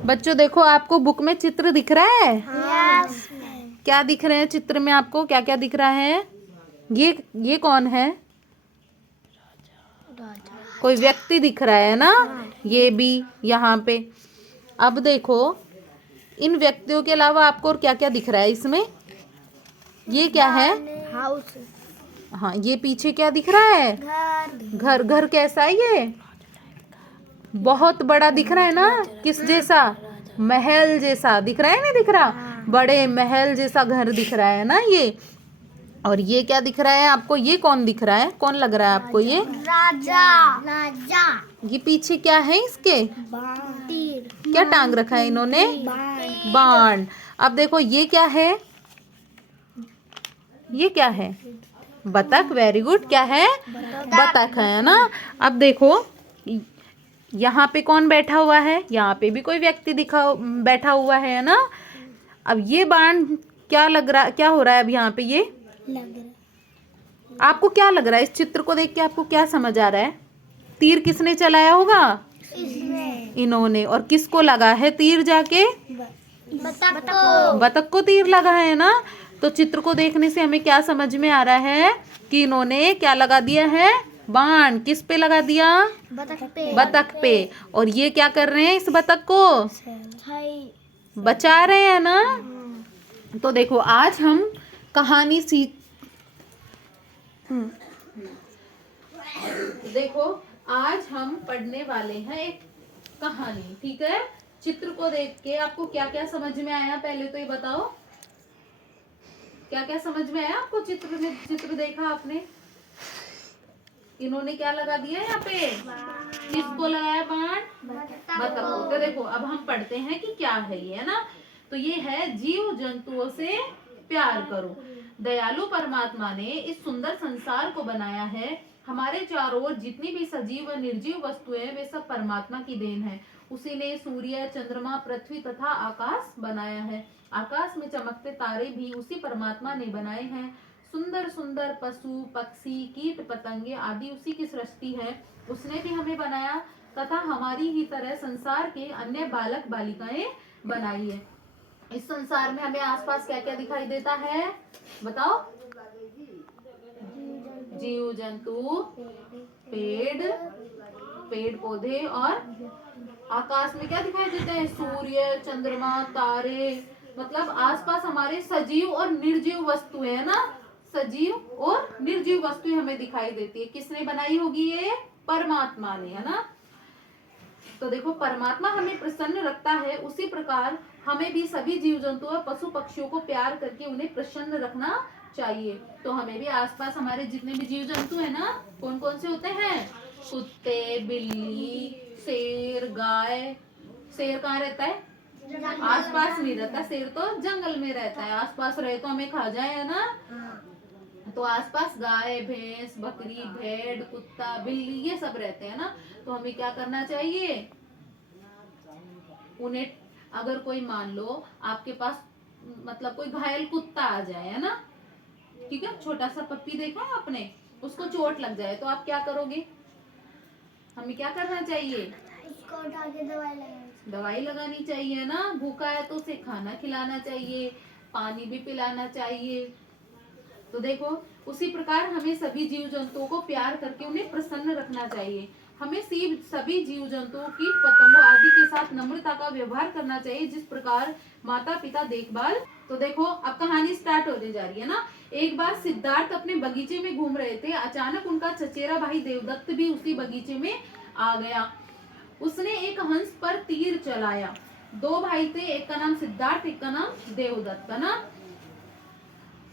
बच्चों देखो, आपको बुक में चित्र दिख रहा है? यस। क्या दिख रहे हैं चित्र में? आपको क्या क्या दिख रहा है? ये कौन है? कोई व्यक्ति दिख रहा है ना? ये भी यहाँ पे। अब देखो, इन व्यक्तियों के अलावा आपको और क्या क्या दिख रहा है इसमें? ये क्या है? हाउस। हाँ, ये पीछे क्या दिख रहा है? घर। घर। घर कैसा है ये? बहुत बड़ा दिख रहा है ना? किस जैसा? महल जैसा दिख रहा है, नहीं दिख रहा? बड़े महल जैसा घर दिख रहा है ना ये। और ये क्या दिख रहा है आपको? ये कौन दिख रहा है? कौन लग रहा है आपको ये? राजा। राजा। ये पीछे क्या है इसके? तीर। क्या टांग रखा है इन्होंने? बाण। अब देखो, ये क्या है? ये क्या है? बतख। Very good. क्या है? बतख है ना? अब देखो, यहाँ पे कौन बैठा हुआ है? यहाँ पे भी कोई व्यक्ति बैठा हुआ है ना? अब ये बाण क्या लग रहा, क्या हो रहा है अब यहाँ पे? ये लग रहा। आपको क्या लग रहा है? इस चित्र को देख के आपको क्या समझ आ रहा है? तीर किसने चलाया होगा? इन्होंने। और किसको लगा है तीर जाके? बतख को। बतख को तीर लगा है ना? तो चित्र को देखने से हमें क्या समझ में आ रहा है कि इन्होंने क्या लगा दिया है? बाण। किस पे लगा दिया? बतख पे। बतख पे। और ये क्या कर रहे हैं इस बतख को? बचा रहे हैं ना? तो देखो, आज हम कहानी सीख देखो, आज हम पढ़ने वाले हैं एक कहानी। ठीक है? चित्र को देख के आपको क्या क्या समझ में आया? पहले तो ये बताओ, क्या क्या समझ में आया आपको चित्र में? चित्र देखा आपने? इन्होंने क्या लगा दिया यहाँ पे? किसको लगाया बाण? बतख को। तो देखो, अब हम पढ़ते हैं कि क्या है ये, है ना? तो ये है, जीव जंतुओं से प्यार करो। दयालु परमात्मा ने इस सुंदर संसार को बनाया है। हमारे चारों ओर जितनी भी सजीव व निर्जीव वस्तुएं हैं, वे सब परमात्मा की देन है। उसी ने सूर्य, चंद्रमा, पृथ्वी तथा आकाश बनाया है। आकाश में चमकते तारे भी उसी परमात्मा ने बनाए हैं। सुंदर सुंदर पशु, पक्षी, कीट पतंगे आदि उसी की सृष्टि है। उसने भी हमें बनाया तथा हमारी ही तरह संसार के अन्य बालक बालिकाएं बनाई है। इस संसार में हमें आसपास क्या क्या दिखाई देता है? बताओ। जीव जंतु, पेड़ पौधे, और आकाश में क्या दिखाई देते हैं? सूर्य, चंद्रमा, तारे। मतलब आसपास हमारे सजीव और निर्जीव वस्तुएं है ना? सजीव और निर्जीव वस्तुएं हमें दिखाई देती है। किसने बनाई होगी? ये परमात्मा ने, है ना? तो देखो, परमात्मा हमें प्रसन्न रखता है, उसी प्रकार हमें भी सभी जीव जंतुओं और पशु पक्षियों को प्यार करके उन्हें प्रसन्न रखना चाहिए। तो हमें भी आसपास हमारे जितने भी जीव जंतु है ना, कौन कौन से होते हैं? कुत्ते, बिल्ली, शेर, गाय। शेर कहाँ रहता है? आसपास नहीं रहता। शेर तो जंगल में रहता है। आसपास रहे तो हमें खा जाए, है ना? तो आसपास गाय, भैंस, बकरी, भेड़, कुत्ता, बिल्ली, ये सब रहते हैं ना? तो हमें क्या करना चाहिए? उन्हें, अगर कोई मान लो आपके पास मतलब कोई घायल कुत्ता आ जाए, है ना? ठीक है, छोटा सा पप्पी देखा है आपने, उसको चोट लग जाए तो आप क्या करोगे? हमें क्या करना चाहिए? उसको उठा के दवाई लगानी चाहिए ना? भूखा है तो उसे खाना खिलाना चाहिए, पानी भी पिलाना चाहिए। तो देखो, उसी प्रकार हमें सभी जीव जंतुओं को प्यार करके उन्हें प्रसन्न रखना चाहिए। हमें सभी जीव जंतुओं, कीट पतंगों आदि के साथ नम्रता का व्यवहार करना चाहिए, जिस प्रकार माता पिता देखभाल। तो देखो, अब कहानी स्टार्ट होने जा रही है ना? एक बार सिद्धार्थ अपने बगीचे में घूम रहे थे। अचानक उनका चचेरा भाई देवदत्त भी उसी बगीचे में आ गया। उसने एक हंस पर तीर चलाया। दो भाई थे, एक का नाम सिद्धार्थ, एक का नाम देवदत्त, है ना?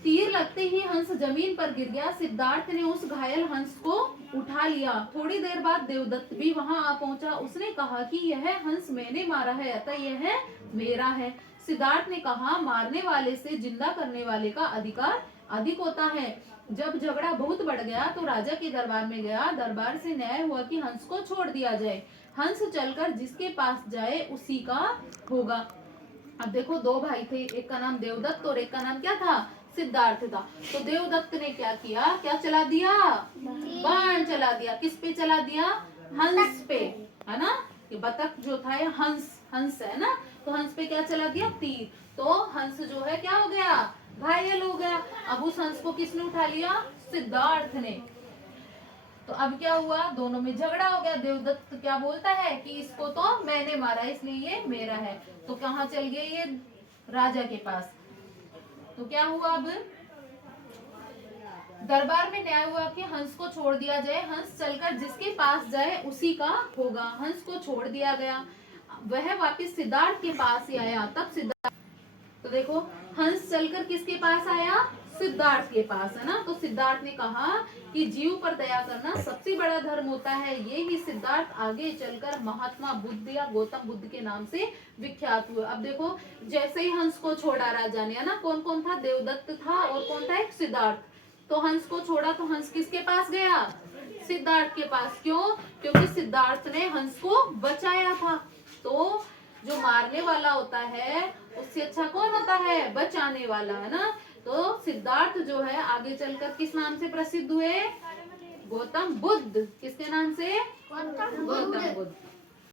तीर लगते ही हंस जमीन पर गिर गया। सिद्धार्थ ने उस घायल हंस को उठा लिया। थोड़ी देर बाद देवदत्त भी वहां आ पहुंचा। उसने कहा कि यह हंस मैंने मारा है, अतः यह मेरा है। सिद्धार्थ ने कहा, मारने वाले से जिंदा करने वाले का अधिकार अधिक होता है। जब झगड़ा बहुत बढ़ गया तो राजा के दरबार में गया। दरबार से न्याय हुआ कि हंस को छोड़ दिया जाए। हंस चलकर जिसके पास जाए उसी का होगा। अब देखो, दो भाई थे, एक का नाम देवदत्त और एक का नाम क्या था? सिद्धार्थ था। तो देवदत्त ने क्या किया? क्या चला दिया? बाण चला दिया। किस पे चला दिया? हंस पे, है ना? ये बतख जो था, ये हंस, हंस है ना, तो हंस पे क्या चला गया, तीर, तो हंस जो है क्या हो गया, घायल हो गया। अब उस हंस को किसने उठा लिया, सिद्धार्थ ने। तो अब क्या हुआ, दोनों में झगड़ा हो गया। देवदत्त क्या बोलता है कि इसको तो मैंने मारा इसलिए ये मेरा है। तो कहाँ चल गए ये, राजा के पास। तो क्या हुआ, अब दरबार में न्याय हुआ कि हंस को छोड़ दिया जाए, हंस चलकर जिसके पास जाए उसी का होगा। हंस को छोड़ दिया गया, वह वापस सिद्धार्थ के पास ही आया। तब सिद्धार्थ, तो देखो हंस चलकर किसके पास आया, सिद्धार्थ के पास, है ना। तो सिद्धार्थ ने कहा कि जीव पर दया करना सबसे बड़ा धर्म होता है। ये ही सिद्धार्थ आगे चलकर महात्मा बुद्ध या गौतम बुद्ध के नाम से विख्यात हुए। अब देखो जैसे ही हंस को छोड़ा राजा ने, है ना, कौन कौन था, देवदत्त था और कौन था, एक सिद्धार्थ। तो हंस को छोड़ा तो हंस किसके पास गया, सिद्धार्थ के पास। क्यों, क्योंकि सिद्धार्थ ने हंस को बचाया था। तो जो मारने वाला होता है उससे अच्छा कौन होता है, बचाने वाला, है ना। तो सिद्धार्थ जो है आगे चलकर किस नाम से प्रसिद्ध हुए, गौतम बुद्ध। किसके नाम से, गौतम बुद्ध।